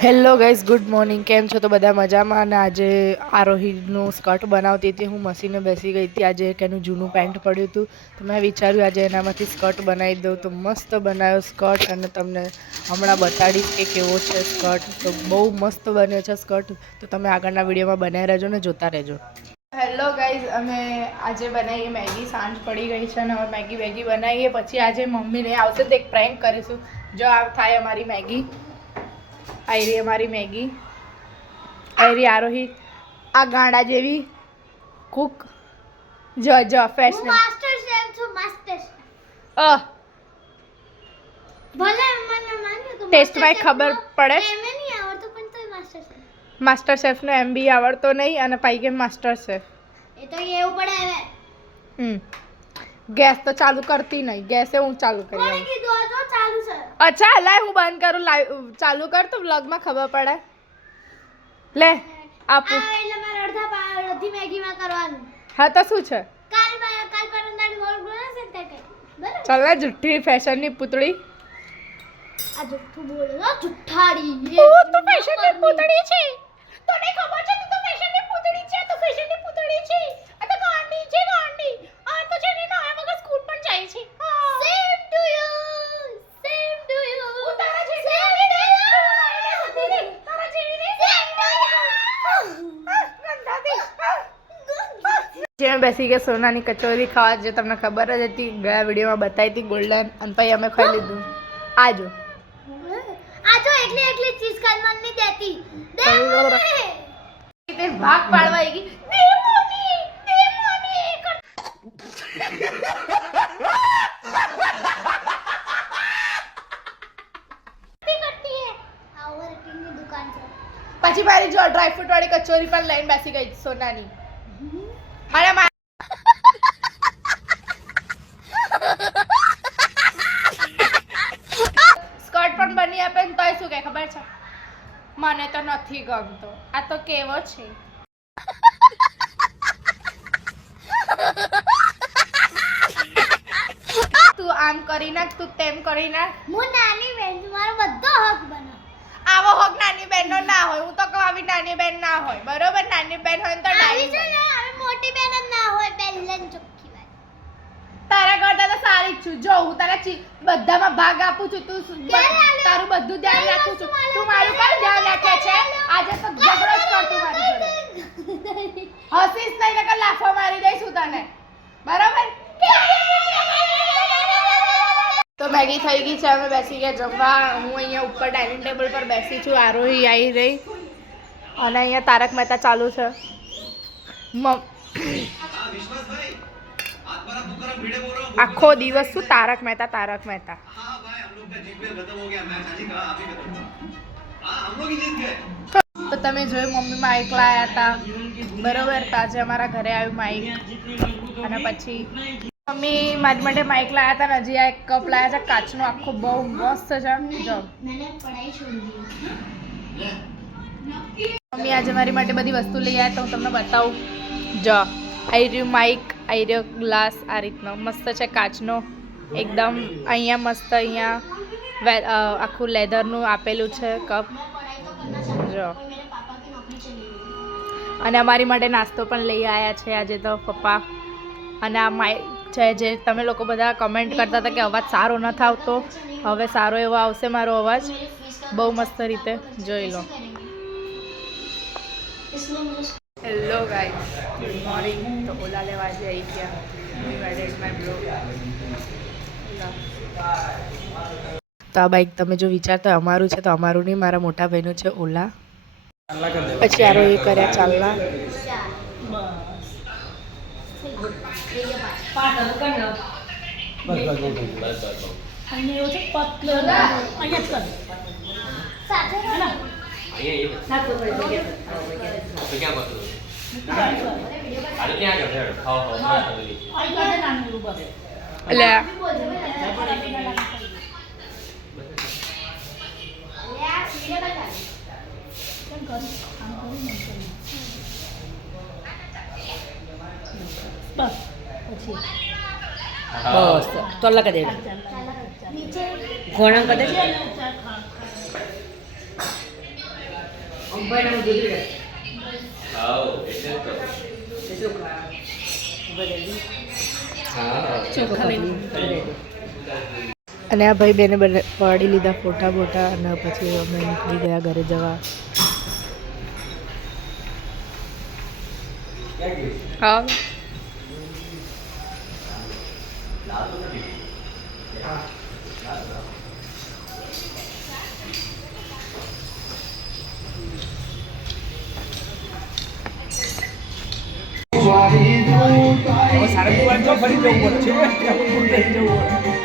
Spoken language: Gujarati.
Hello guys, good morning. કેમ છો? તો બધા મજામાં. અને આજે આરોહીનું સ્કર્ટ બનાવતી હતી. હું મશીને બેસી ગઈ હતી. આજે એક એનું જૂનું પેન્ટ પડ્યું હતું, તો મેં વિચાર્યું આજે એનામાંથી સ્કર્ટ બનાવી દઉં. તો મસ્ત બનાવ્યો સ્કર્ટ, અને તમને હમણાં બતાડીશ કે કેવો છે સ્કર્ટ. તો બહુ મસ્ત બન્યો છે સ્કર્ટ. તો તમે આગળના વિડીયોમાં બનાવી રહેજો ને જોતા રહેજો. હેલો ગાઈઝ, અમે આજે બનાવીએ મેગી. સાંજ પડી ગઈ છે અને હવે મેગી બનાવીએ. પછી આજે મમ્મીને આવશે તો એક પ્રેન્ક કરીશું. જો આ થાય અમારી મેગી. આયરી અમારી મેગી. આયરી આરોહી આ ગાંડા જેવી કુક. જો ફેશન માસ્ટર શેફ છું. માસ્ટર ભલે મને માન્યું તો ટેસ્ટમાં ખબર પડે. એમ નહીં આવડતું પણ તોય માસ્ટર શેફ. માસ્ટર શેફનો એમ બી આવડતો નહીં અને પાઈ કે માસ્ટર શેફ. એ તો એવું પડે હવે. ગેસ તો ચાલુ કરતી નહીં. ગેસે હું ચાલુ કરી. કોણે કીધું આ તો ચાલુ છે? અચ્છા, લાય હું બંધ કરું. લાઈવ ચાલુ કર તો વ્લોગમાં ખબર પડે. લે આપું. એટલે મારે અડધી મેગીમાં કરવાનું. હા તો શું છે? કાલ પરમ દાડી ગોળ બનાવશે ને તે કઈ. બરાબર. ચાલ ને જુઠ્ઠી ફેશનની પૂતળી. આ જુઠ્ઠું બોલે છે, જુઠ્ઠાડી. ઓ તો ફેશનની પૂતળી છે. તને ખબર છે તું તો ફેશનની પૂતળી છે. તો ફેશનની પૂતળી છે. આ તો ગાંડી છે, ગાંડી. આ તો છે ને ના વગર સ્કૂલ પણ જાય છે. Same to you. Same to you. તારા જેવી સેમ ટુ યુ. તારા જેવી ને સેમ ટુ યુ. જે મેં બેસી ગયા સોનાની કચોરી ખાવા, જે તમને ખબર જ હતી, ગયા વિડીયોમાં બતાવી હતી ગોલ્ડન. અને પછી અમે ખાઈ લીધું. આજો એકલી ચીઝ ખાવાનું નહીં દેતી. તે ભાગ પાડવા આવી ગઈ. દે મમ્મી, દે મમ્મી. કરતી હે. આ ઓવરટીની દુકાન છે. પછી મારી જો ડ્રાય ફ્રૂટ વાળી કચોરી પણ લઈને બેસી ગઈ સોનાની. અને સ્કર્ટ પણ બની આપે ને તોય શું કે ખબર છે? મને તો નથી ગમતો. આ તો કેવો છે? તું આમ કરી નાખ, તું તેમ કરી નાખ. હું નાની બેન છું, મારો બધો હક બનાવ. આવો હક નાની બેનનો ના હોય. હું તો કહું આવી નાની બેન ના હોય. બરોબર? નાની બેન હોય તો આવી છે ડાઈ. ને, હવે મોટી બેન જ ના હોય. પહેલા ચોખ્ખી વાત. તારા કરતા તો સારી જ છું. જો હું તારા બધામાં ભાગ આપું છું, તું તારું બધું ધ્યાન રાખું છું. તું મારું પણ ધ્યાન રાખે છે. આજે તો ઝઘડો જ કરતું મારી જોડે. હસીસ નહીં નકર લાફો મારી દઈશ હું તને. બરાબર? તો મેગી થઈ ગઈ છે. અમે બેસી ગયા જમવા. હું અહીંયા ઉપર ડાઇનિંગ ટેબલ પર બેસી છું. આરોહી આવી રહી અને અહીંયા તારક મહેતા ચાલુ છે. આખો દિવસ શું તારક મહેતા તારક મહેતા. તો તમે જોયું મમ્મી માઇક લાયા હતા. બરોબર? તો આજે અમારા ઘરે આવ્યું માઇક. અને પછી મમ્મી મારી માટે માઇક લાયા હતા ને હજી આ એક કપ લાયા છે કાચનો. આખો બહુ મસ્ત છે. જો મમ્મી આજે મારી માટે બધી વસ્તુ લઈ આવ્યા તો હું તમને બતાવું. જો આઈ રહ્યું માઇક, આઈ રહ્યો ગ્લાસ. આ રીતનો મસ્ત છે કાચનો એકદમ. અહીંયા મસ્ત અહીંયા આખું લેધરનું આપેલું છે કપ. જો અને અમારી માટે નાસ્તો પણ લઈ આવ્યા છે આજે તો પપ્પા. અને આ માઇક છે જે તમે લોકો બધા કમેન્ટ કરતા હતા કે અવાજ સારો નથી આવતો, હવે સારો એવો આવશે મારો અવાજ. બહુ મસ્ત રીતે જોઈ લો. Hello guys, good morning. તો ઓલા લેવા આજે આવી ગયા. તો આ બાઈક તમે જો વિચારતા અમારું છે તો અમારું નહીં, મારા મોટા ભાઈનું છે ઓલા. પછી આરો એ કર્યા ચાલના. બસ તોલા કરી દે ઘોણા કરી દે અંબાઈને હું જોતી રહે આવો એટલે તો ચોખા હા ચોખા લઈને અને આ ભાઈ બેને પાડી લીધા ફોટા બોટા અને પછી અમે નીકળી ગયા ઘરે જવા. હા સારા ફરી જવું પડશે જવું